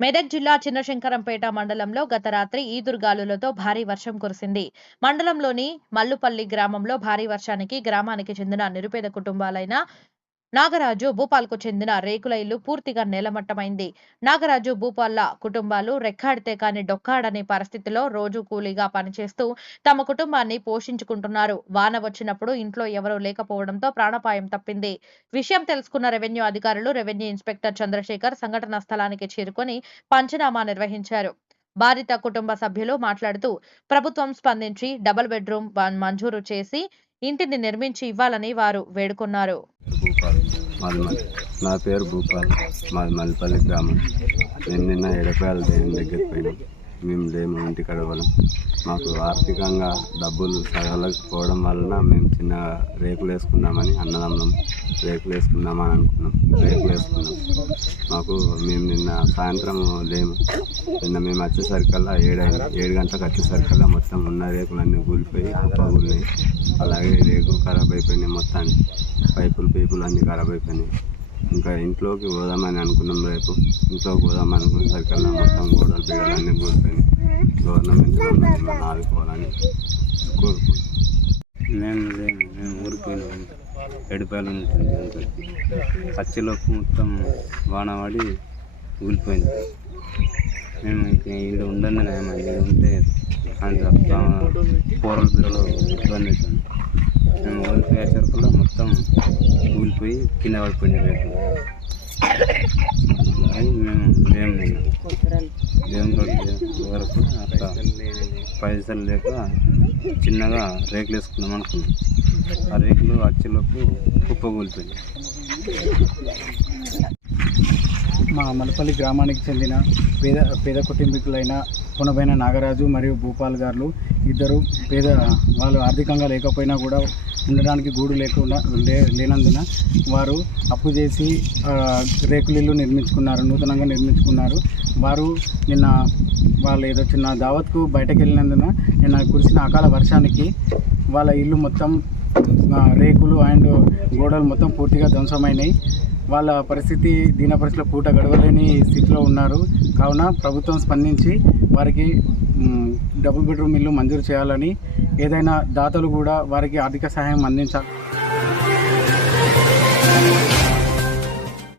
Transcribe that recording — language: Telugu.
మెదక్ జిల్లా చిన్నశంకరంపేట మండలంలో గత రాత్రి ఈదురుగాలులతో భారీ వర్షం కురిసింది. మండలంలోని మల్లుపల్లి గ్రామంలో భారీ వర్షానికి గ్రామానికి చెందిన నిరుపేద కుటుంబాలైన నాగరాజు భూపాల్కు చెందిన రేకుల ఇల్లు పూర్తిగా నేలమట్టమైంది. నాగరాజు భూపాల్ల కుటుంబాలు రెక్కాడితే కాని డొక్కాడనే పరిస్థితిలో రోజు కూలీగా పనిచేస్తూ తమ కుటుంబాన్ని పోషించుకుంటున్నారు. వాన వచ్చినప్పుడు ఇంట్లో ఎవరూ లేకపోవడంతో ప్రాణాపాయం తప్పింది. విషయం తెలుసుకున్న రెవెన్యూ అధికారులు రెవెన్యూ ఇన్స్పెక్టర్ చంద్రశేఖర్ సంఘటన స్థలానికి చేరుకొని పంచనామా నిర్వహించారు. బాధిత కుటుంబ సభ్యులు మాట్లాడుతూ ప్రభుత్వం స్పందించి డబుల్ బెడ్రూమ్ మంజూరు చేసి ఇంటిని నిర్మించి ఇవ్వాలని వారు వేడుకున్నారు. నా పేరు భూపాల్. మాది మల్లిపల్లి గ్రామం. నేను నిన్న ఎడపాల దేవుని దగ్గరికి పోయినాం. మేము లేము ఇంటి కడవలం మాకు ఆర్థికంగా డబ్బులు సగలకపోవడం వలన మేము చిన్న రేకులు వేసుకుందామని అన్నదమ్ములం. రేకులు వేసుకుందామని అనుకున్నాం. రేకులు వేసుకున్నాం. మాకు మేము నిన్న సాయంత్రం లేము. నిన్న మేము వచ్చేసరికల్లా ఏడు ఏడు గంటలకు వచ్చేసరికల్లా మొత్తం ఉన్న రేకులన్నీ కూలిపోయి కుప్పగూలినాయి అలాగే రేకులు ఖరాబ్ అయిపోయినాయి మొత్తాన్ని. పైపులు పీపులు అన్నీ ఖరాబ్ అయిపోయినాయి. ఇంకా ఇంట్లోకి పోదామని అనుకున్నాం రేపు. ఇంట్లోకి పోదాం అనుకునేసరికల్లా మొత్తం గోడలు బీడలు అన్నీ కూలిపోయినాయి. గవర్నమెంట్ మమ్మల్ని ఆదుకోవాలని కోరుకుంటున్నాం. మేము లేము మేము ఊరికి పోయినాం. పచ్చిలోపు మొత్తం వాన పడి ఊలిపోయింది మేము ఇంక ఇక్కడ ఉండండి మేము ఇక్కడ ఉంటే కూరలు కూరల ఇబ్బంది అవుతుంది. మేము ఊరిపోయే వచ్చేసరికల్లా మొత్తం పోయి కింద పడిపోయింది రేటు మేము లేము దేవుని వరకు అట్లా పైసలు లేక చిన్నగా రేకులు వేసుకుందాం అనుకున్నాం. ఆ రేకులు అచ్చులకు కుప్ప కూలిపోయింది మా మలపల్లి గ్రామానికి చెందిన పేద పేద కుటుంబీకులైన పునబైన నాగరాజు మరియు భూపాల్ గారు ఇద్దరు పేద వాళ్ళు ఆర్థికంగా లేకపోయినా కూడా ఉండడానికి గూడు లేకుండా లే లేనందున వారు అప్పు చేసి రేకులిల్లు నిర్మించుకున్నారు నూతనంగా నిర్మించుకున్నారు. వారు నిన్న వాళ్ళు ఏదో చిన్న దావత్కు బయటకు వెళ్ళినందున నిన్న కురిసిన అకాల వర్షానికి వాళ్ళ ఇల్లు మొత్తం రేకులు అండ్ గోడలు మొత్తం పూర్తిగా ధ్వంసమైనాయి. వాళ్ళ పరిస్థితి దీన పరిస్థితిలో పూట గడవలేని స్థితిలో ఉన్నారు. కావున ప్రభుత్వం స్పందించి వారికి డబుల్ బెడ్రూమ్ ఇల్లు మంజూరు చేయాలని ఏదైనా దాతలు కూడా వారికి ఆర్థిక సహాయం అందించాలి.